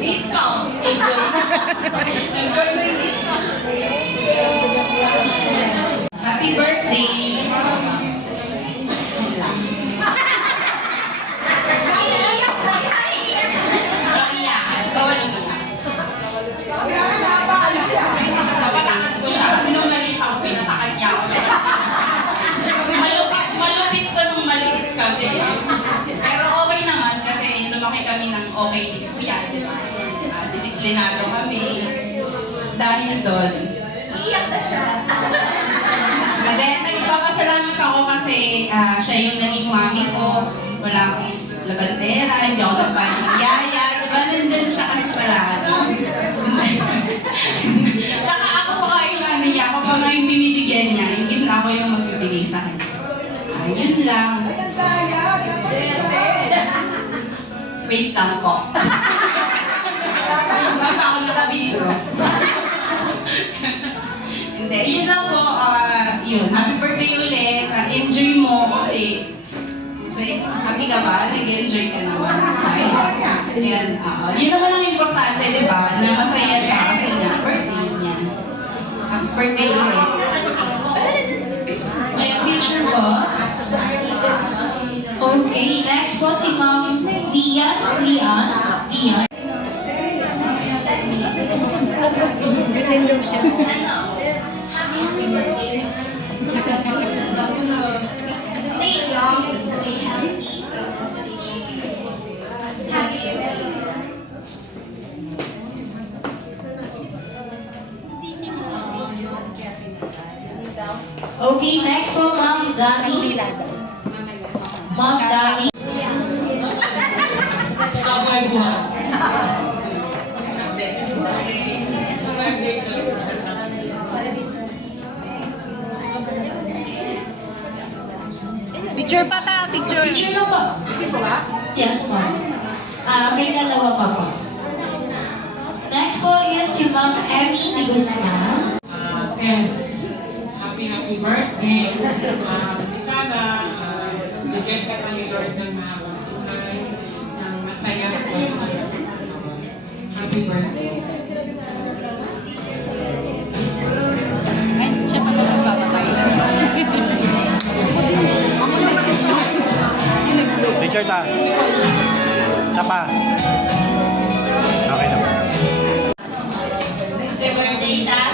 Discount. Enjoy mo yung discount. Happy birthday. Napatakan ko siya kasi nung maliit ako, pinatakan niya ako. Malupit to nung maliit kami. Pero okay naman kasi lumaki kami ng okay ni Kuya, di ba? Disiplinado kami. Dahil doon, iyak na siya. And then, nagpapasalamat ako kasi siya yung naging mami ko. Wala akong labandera, hindi ako nagpahin ng yaya. Diba, nandyan siya kasi palagi. Tsaka ako pa nga yung ano niya, ako pa nga yung binibigyan niya, imbis na ako yung magbibigay sa kanya. Yun lang. Wait lang po. Baka ako nakabidro. Hindi, yun lang po. Yun, happy birthday ulit. Enjoy mo kasi happy ka ba? Nag-enjoy ka naman. Ayan, yun naman ang importante, di ba? Na masaya siya kasi nga, birthday niya. Happy birthday ulit. May picture po. Okay, next po si Ma'am Lian. Stay young, stay healthy, stay generous. Happy birthday. Okay, next po Ma'am Dani. Ma'am Dani. Sabay buhay. Picture pa ta, picture. Picture na po. Yes po. May dalawa pa po. Next po is si Ma'am Emmy de Guzman. Yes. Happy birthday. Sana bigyan ka ng Lord ng mahabang buhay, ng masaya future. Happy birthday. Siya pa naman papatay. Picture ta. Sapa. Okay na. Happy birthday, Dad.